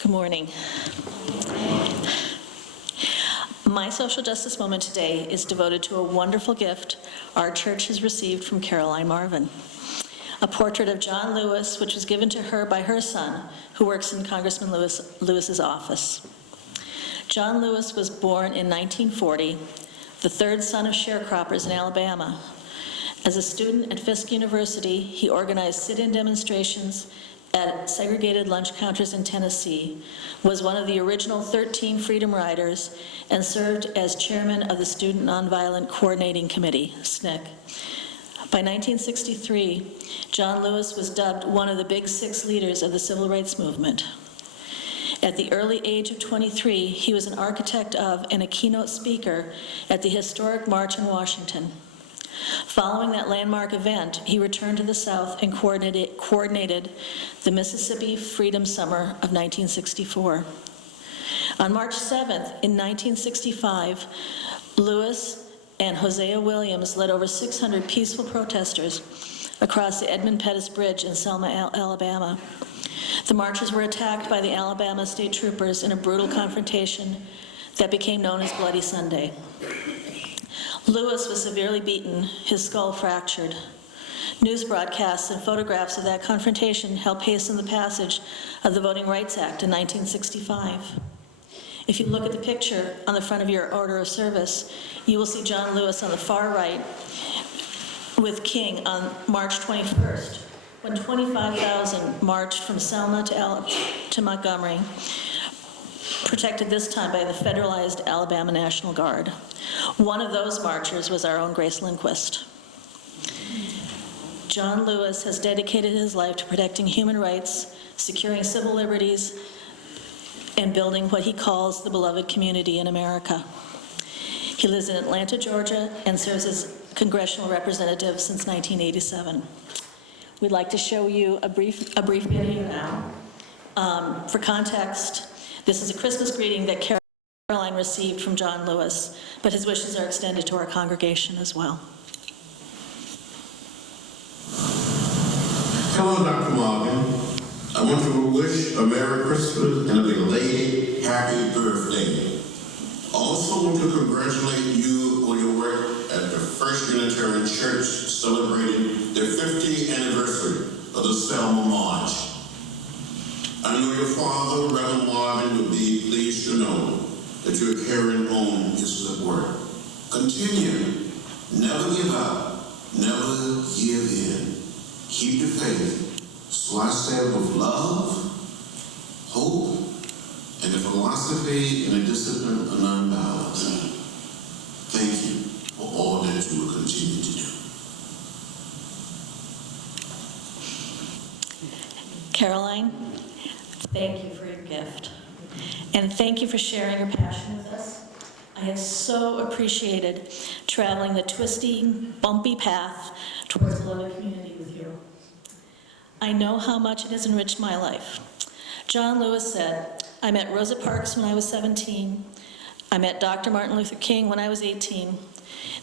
Good morning. My social justice moment today is devoted to a wonderful gift our church has received from Caroline Marvin, a portrait of John Lewis, which was given to her by her son, who works in Congressman Lewis's office. John Lewis was born in 1940, the third son of sharecroppers in Alabama. As a student at Fisk University, he organized sit-in demonstrations at segregated lunch counters in Tennessee, was one of the original 13 Freedom Riders, and served as chairman of the Student Nonviolent Coordinating Committee, SNCC. By 1963, John Lewis was dubbed one of the Big Six leaders of the Civil Rights Movement. At the early age of 23, he was an architect of and a keynote speaker at the historic March in Washington. Following that landmark event, he returned to the South and coordinated the Mississippi Freedom Summer of 1964. On March 7th, in 1965, Lewis and Hosea Williams led over 600 peaceful protesters across the Edmund Pettus Bridge in Selma, Alabama. The marchers were attacked by the Alabama state troopers in a brutal confrontation that became known as Bloody Sunday. Lewis was severely beaten, his skull fractured. News broadcasts and photographs of that confrontation helped hasten the passage of the Voting Rights Act in 1965. If you look at the picture on the front of your order of service, you will see John Lewis on the far right with King on March 21st, when 25,000 marched from Selma to Montgomery, protected this time by the federalized Alabama National Guard. One of those marchers was our own Grace Lindquist. John Lewis has dedicated his life to protecting human rights, securing civil liberties, and building what he calls the beloved community in America. He lives in Atlanta, Georgia, and serves as congressional representative since 1987. We'd like to show you a brief video now. For context, this is a Christmas greeting that Caroline received from John Lewis, but his wishes are extended to our congregation as well. Hello, Dr. Marvin. I want to wish a Merry Christmas and a belated Happy Birthday. Also want to congratulate you on your work at the Church Unitarian Church celebrating their 50th anniversary of the Selma March. I know your father, Reverend Marvin, will be pleased to know that you're carrying on his good work. Continue. Never give up. Never give in. Keep the faith. So I say with love, hope, and the philosophy and the discipline of nonviolence. Thank you for all that you will continue to do. Caroline, thank you for your gift. And thank you for sharing your passion with us. I have so appreciated traveling the twisty, bumpy path towards beloved community with you. I know how much it has enriched my life. John Lewis said, I met Rosa Parks when I was 17. I met Dr. Martin Luther King when I was 18.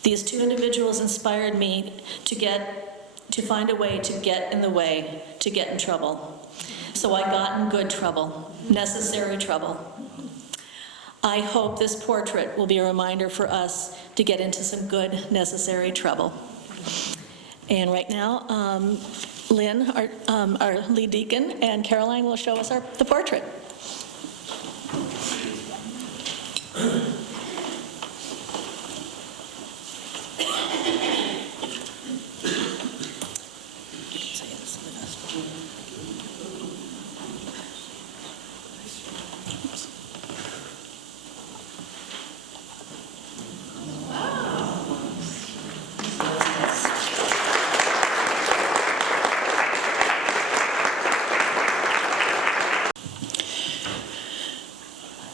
These two individuals inspired me to find a way to get in the way, to get in trouble. So I got in good trouble, necessary trouble. I hope this portrait will be a reminder for us to get into some good, necessary trouble. And right now, Lynn, our lead deacon, and Caroline will show us the portrait.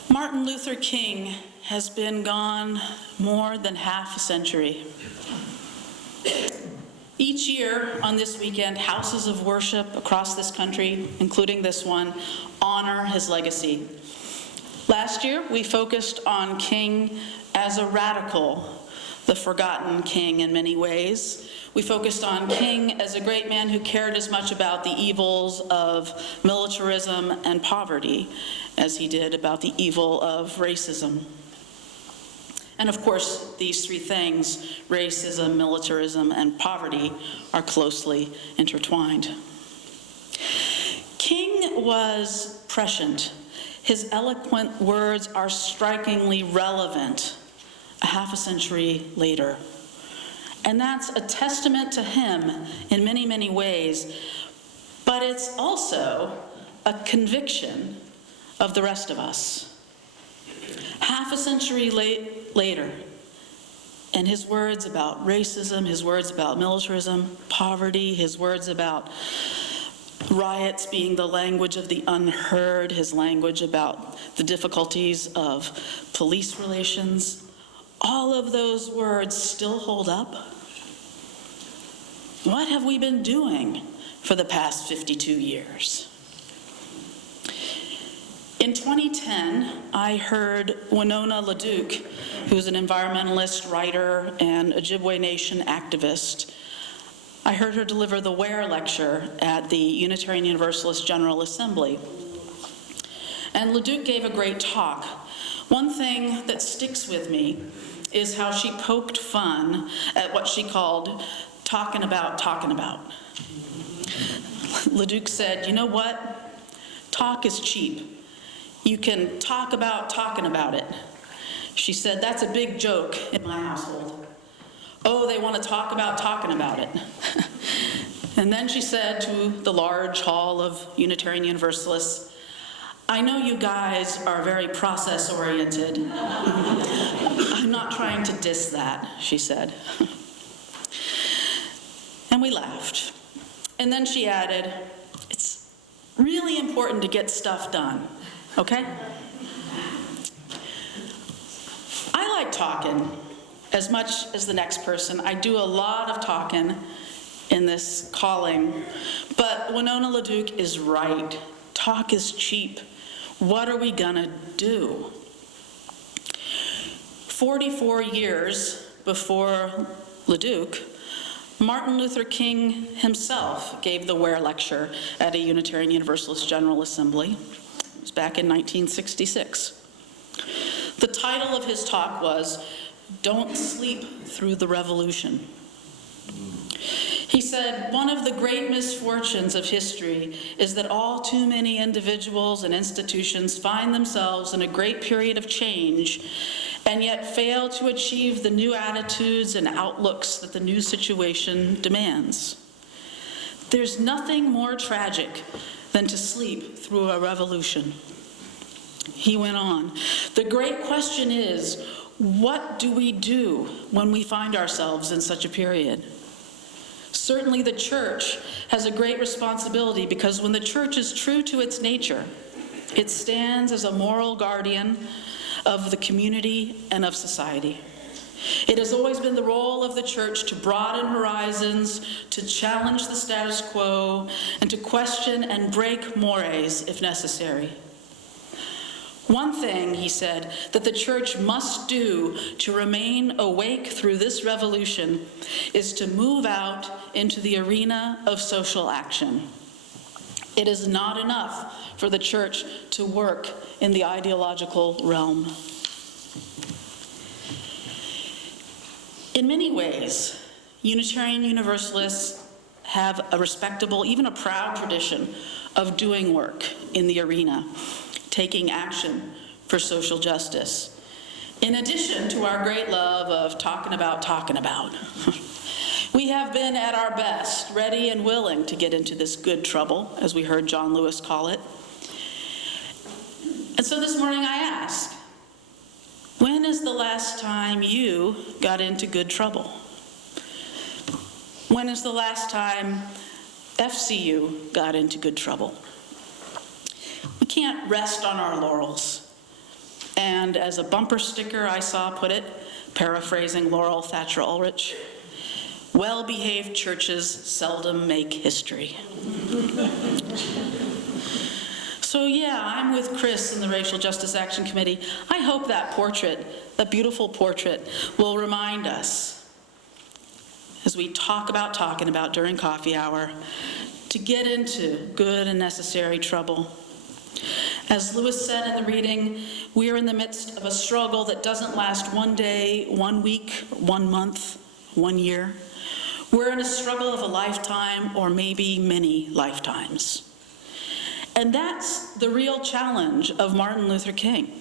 Martin Luther King has been gone more than half a century. Each year on this weekend, houses of worship across this country, including this one, honor his legacy. Last year, we focused on King as a radical the forgotten king in many ways. We focused on King as a great man who cared as much about the evils of militarism and poverty as he did about the evil of racism. And of course, these three things, racism, militarism, and poverty, are closely intertwined. King was prescient. His eloquent words are strikingly relevant a half a century later. And that's a testament to him in many, many ways, but it's also a conviction of the rest of us. Half a century later, and his words about racism, his words about militarism, poverty, his words about riots being the language of the unheard, his language about the difficulties of police relations, all of those words still hold up. What have we been doing for the past 52 years? In 2010, I heard Winona LaDuke, who's an environmentalist, writer, and Ojibwe Nation activist. I heard her deliver the Ware Lecture at the Unitarian Universalist General Assembly. And LaDuke gave a great talk. One thing that sticks with me is how she poked fun at what she called talking about. LaDuke said, you know what? Talk is cheap. You can talk about talking about it. She said, that's a big joke in my household. Oh, they want to talk about talking about it. And then she said to the large hall of Unitarian Universalists, I know you guys are very process-oriented. I'm not trying to diss that, she said. And we laughed. And then she added, it's really important to get stuff done, okay? I like talking as much as the next person. I do a lot of talking in this calling, but Winona LaDuke is right. Talk is cheap. What are we gonna do? 44 years before LaDuke, Martin Luther King himself gave the Ware Lecture at a Unitarian Universalist General Assembly. It was back in 1966. The title of his talk was, Don't Sleep Through the Revolution. He said, one of the great misfortunes of history is that all too many individuals and institutions find themselves in a great period of change and yet fail to achieve the new attitudes and outlooks that the new situation demands. There's nothing more tragic than to sleep through a revolution. He went on, the great question is, what do we do when we find ourselves in such a period? Certainly the church has a great responsibility because when the church is true to its nature, it stands as a moral guardian of the community and of society. It has always been the role of the church to broaden horizons, to challenge the status quo, and to question and break mores if necessary. One thing, he said, that the church must do to remain awake through this revolution is to move out into the arena of social action. It is not enough for the church to work in the ideological realm. In many ways, Unitarian Universalists have a respectable, even a proud tradition of doing work in the arena, taking action for social justice. In addition to our great love of talking about. We have been at our best, ready and willing to get into this good trouble, as we heard John Lewis call it. And so this morning I ask, when is the last time you got into good trouble? When is the last time FCU got into good trouble? We can't rest on our laurels. And as a bumper sticker I saw put it, paraphrasing Laurel Thatcher Ulrich, well-behaved churches seldom make history. So yeah, I'm with Kris in the Racial Justice Action Committee. I hope that portrait, that beautiful portrait, will remind us, as we talking about during coffee hour, to get into good and necessary trouble. As Lewis said in the reading, we are in the midst of a struggle that doesn't last one day, 1 week, 1 month, 1 year. We're in a struggle of a lifetime, or maybe many lifetimes. And that's the real challenge of Martin Luther King.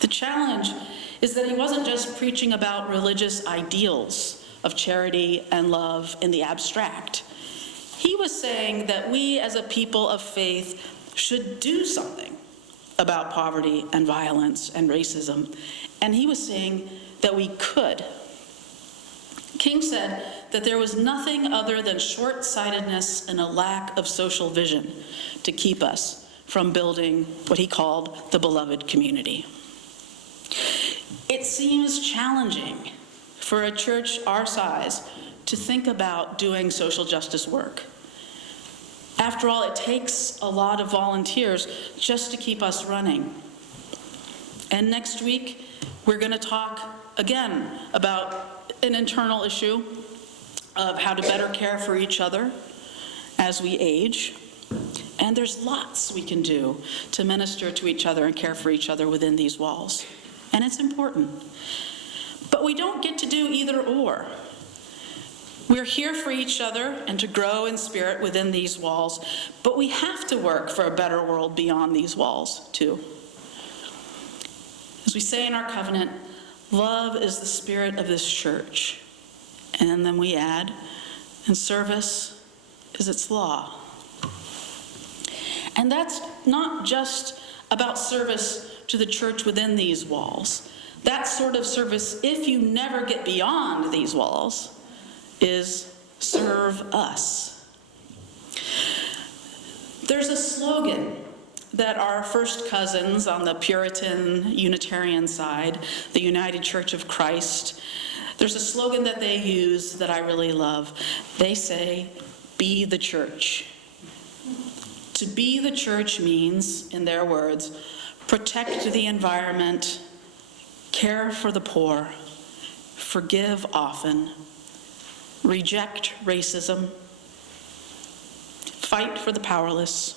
The challenge is that he wasn't just preaching about religious ideals of charity and love in the abstract. He was saying that we as a people of faith should do something about poverty and violence and racism. And he was saying that we could. King said that there was nothing other than short-sightedness and a lack of social vision to keep us from building what he called the beloved community. It seems challenging for a church our size to think about doing social justice work. After all, it takes a lot of volunteers just to keep us running. And next week, we're going to talk again about an internal issue of how to better care for each other as we age. And there's lots we can do to minister to each other and care for each other within these walls. And it's important. But we don't get to do either or. We're here for each other and to grow in spirit within these walls, but we have to work for a better world beyond these walls, too. As we say in our covenant, love is the spirit of this church. And then we add, and service is its law. And that's not just about service to the church within these walls. That sort of service, if you never get beyond these walls, is serve us. There's a slogan that our first cousins on the Puritan Unitarian side, the United Church of Christ, there's a slogan that they use that I really love. They say, "Be the church." To be the church means, in their words, protect the environment, care for the poor, forgive often, reject racism, fight for the powerless,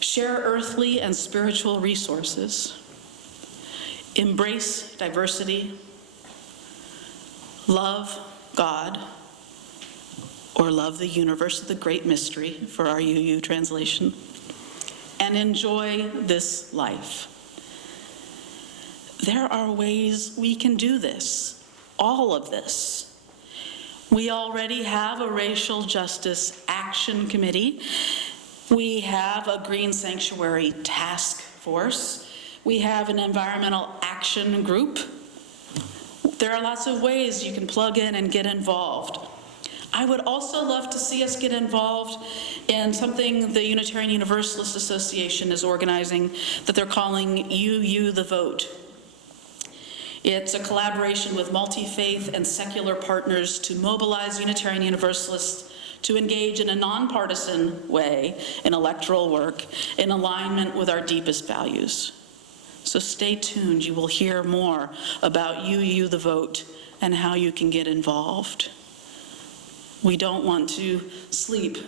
share earthly and spiritual resources, embrace diversity, love God, or love the universe, the great mystery for our UU translation, and enjoy this life. There are ways we can do this, all of this. We already have a racial justice action committee. We have a green sanctuary task force. We have an environmental action group. There are lots of ways you can plug in and get involved. I would also love to see us get involved in something the Unitarian Universalist Association is organizing that they're calling UU the Vote. It's a collaboration with multi-faith and secular partners to mobilize Unitarian Universalists to engage in a nonpartisan way in electoral work in alignment with our deepest values. So stay tuned. You will hear more about UU the Vote and how you can get involved. We don't want to sleep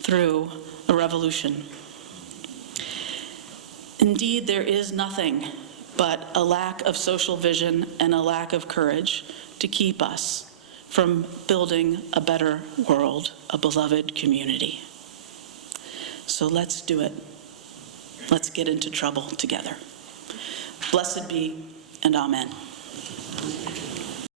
through a revolution. Indeed, there is nothing but a lack of social vision and a lack of courage to keep us from building a better world, a beloved community. So let's do it. Let's get into trouble together. Blessed be, and amen.